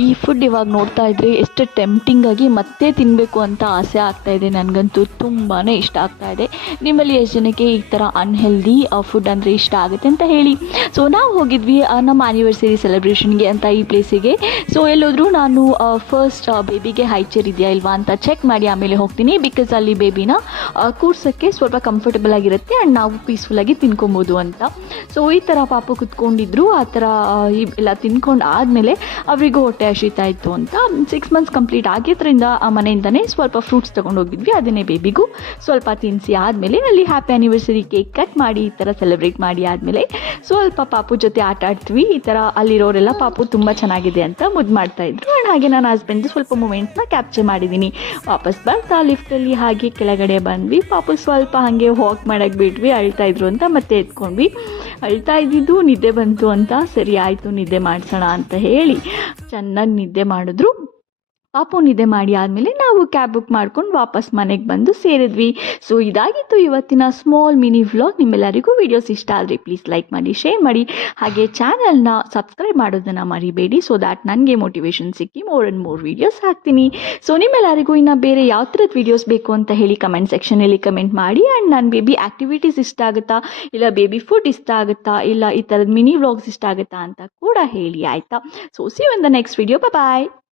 ಈ ಫುಡ್ ಇವಾಗ ನೋಡ್ತಾ ಇದ್ರೆ ಎಷ್ಟು ಟೆಂಪ್ಟಿಂಗ್ ಆಗಿ ಮತ್ತೆ ತಿನ್ನಬೇಕು ಅಂತ ಆಸೆ ಆಗ್ತಾ ಇದೆ. ನನಗಂತೂ ತುಂಬಾ ಇಷ್ಟ ಆಗ್ತಾ ಇದೆ. ನಿಮ್ಮಲ್ಲಿ ಎಷ್ಟು ಜನಕ್ಕೆ ಈ ಥರ ಅನ್ಹೆಲ್ದಿ ಫುಡ್ ಅಂದರೆ ಇಷ್ಟ ಆಗುತ್ತೆ ಅಂತ ಹೇಳಿ. ಸೊ ನಾವು ಹೋಗಿದ್ವಿ ನಮ್ಮ ಆ್ಯನಿವರ್ಸರಿ ಸೆಲೆಬ್ರೇಷನ್ಗೆ ಅಂತ ಈ ಪ್ಲೇಸಿಗೆ. ಸೊ ಎಲ್ಲೋದ್ರೂ ನಾನು ಫಸ್ಟ್ ಬೇಬಿಗೆ ಹೈ ಚೇರ್ ಇದೆಯಾ ಇಲ್ವಾ ಅಂತ ಚೆಕ್ ಮಾಡಿ ಆಮೇಲೆ ಹೋಗ್ತೀನಿ. ಬಿಕಾಸ್ ಅಲ್ಲಿ ಬೇಬಿನ ಕೂರ್ಸೋಕ್ಕೆ ಸ್ವಲ್ಪ ಕಂಫರ್ಟಬಲ್ ಆಗಿರುತ್ತೆ ಆ್ಯಂಡ್ ನಾವು ಪೀಸ್ಫುಲ್ಲಾಗಿ ತಿನ್ಕೊಬೋದು ಅಂತ. ಸೊ ಈ ಥರ ಪಾಪು ಕುತ್ಕೊಂಡಿದ್ರು. ಆ ಥರ ಎಲ್ಲ ತಿನ್ಕೊಂಡು ಆದಮೇಲೆ ಅವರಿಗೂ ಹೊಟ್ಟೆ ಹಸಿತಾ ಇತ್ತು ಅಂತ 6 ಮಂತ್ಸ್ ಕಂಪ್ಲೀಟ್ ಆಗಿದ್ದರಿಂದ ಆ ಮನೆಯಿಂದನೇ ಸ್ವಲ್ಪ ಫ್ರೂಟ್ಸ್ ತೊಗೊಂಡು ಹೋಗಿದ್ವಿ. ಅದನ್ನೇ ಬೇಬಿಗೂ ಸ್ವಲ್ಪ ತಿನ್ನಿಸಿ ಆದಮೇಲೆ ಅಲ್ಲಿ ಹ್ಯಾಪಿ ಆ್ಯನಿವರ್ಸರಿ ಕೇಕ್ ಕಟ್ ಮಾಡಿ ಈ ಥರ ಸೆಲೆಬ್ರೇಟ್ ಮಾಡಿ ಆದಮೇಲೆ ಸ್ವಲ್ಪ ಪಾಪು ಜೊತೆ ಆಟ ಆಡ್ತೀವಿ. ಈ ಥರ ಅಲ್ಲಿರೋರೆಲ್ಲ ಪಾಪು ತುಂಬ ಚೆನ್ನಾಗಿದೆ ಅಂತ ಮುದ್ದು ಮಾಡ್ತಾಯಿದ್ರು. ಆ್ಯಂಡ್ ಹಾಗೆ ನಾನು ಹಸ್ಬೆಂಡ್ದು ಸ್ವಲ್ಪ ಮೂಮೆಂಟ್ನ ಕ್ಯಾಪ್ಚರ್ ಮಾಡಿದ್ದೀನಿ. ವಾಪಸ್ ಬರ್ತಾ ಲಿಫ್ಟಲ್ಲಿ ಹಾಗೆ ಕೆಳಗಡೆ ಬಂದ್ವಿ. ಪಾಪು ಸ್ವಲ್ಪ ಹಾಗೆ ವಾಕ್ ಮಾಡೋಕ್ಕೆ ಬಿಟ್ವಿ. ಅಳ್ತಾ ಇದ್ರು ಅಂತ ಮತ್ತೆ ಎತ್ಕೊಂಡ್ವಿ. ಅಳ್ತಾ ಇದ್ದಿದ್ದು ನಿದ್ದೆ ಬಂತು ಅಂತ ಸರಿ ಆಯಿತು ನಿದ್ದೆ ಮಾಡಿಸೋಣ ಅಂತ ಹೇಳಿ ಚೆನ್ನಾಗಿ ನಿದ್ದೆ ಮಾಡಿದ್ರು. ಪಾಪು ನಿದ್ದೆ ಮಾಡಿ ಆದಮೇಲೆ ನಾವು ಕ್ಯಾಬ್ ಬುಕ್ ಮಾಡ್ಕೊಂಡು ವಾಪಸ್ ಮನೆಗೆ ಬಂದು ಸೇರಿದ್ವಿ. ಸೊ ಇದಾಗಿತ್ತು ಇವತ್ತಿನ ಸ್ಮಾಲ್ ಮಿನಿ ವ್ಲಾಗ್. ನಿಮ್ಮೆಲ್ಲರಿಗೂ ವೀಡಿಯೋಸ್ ಇಷ್ಟ ಆದರೆ ಪ್ಲೀಸ್ ಲೈಕ್ ಮಾಡಿ, ಶೇರ್ ಮಾಡಿ, ಹಾಗೆ ಚಾನಲ್ನ ಸಬ್ಸ್ಕ್ರೈಬ್ ಮಾಡೋದನ್ನು ಮರಿಬೇಡಿ. ಸೊ ದ್ಯಾಟ್ ನನಗೆ ಮೋಟಿವೇಶನ್ ಸಿಕ್ಕಿ ಮೋರ್ ಆ್ಯಂಡ್ ಮೋರ್ ವೀಡಿಯೋಸ್ ಹಾಕ್ತೀನಿ. ಸೊ ನಿಮ್ಮೆಲ್ಲರಿಗೂ ಇನ್ನು ಬೇರೆ ಯಾವ ಥರದ ವೀಡಿಯೋಸ್ ಬೇಕು ಅಂತ ಹೇಳಿ ಕಮೆಂಟ್ ಸೆಕ್ಷನಲ್ಲಿ ಕಮೆಂಟ್ ಮಾಡಿ. ಆ್ಯಂಡ್ ನನ್ನ ಬೇಬಿ ಆ್ಯಕ್ಟಿವಿಟೀಸ್ ಇಷ್ಟ ಆಗುತ್ತಾ, ಇಲ್ಲ ಬೇಬಿ ಫುಡ್ ಇಷ್ಟ ಆಗುತ್ತಾ, ಇಲ್ಲ ಈ ಥರದ ಮಿನಿ ವ್ಲಾಗ್ಸ್ ಇಷ್ಟ ಆಗುತ್ತಾ ಅಂತ ಕೂಡ ಹೇಳಿ ಆಯಿತಾ. So see you in the next video. Bye.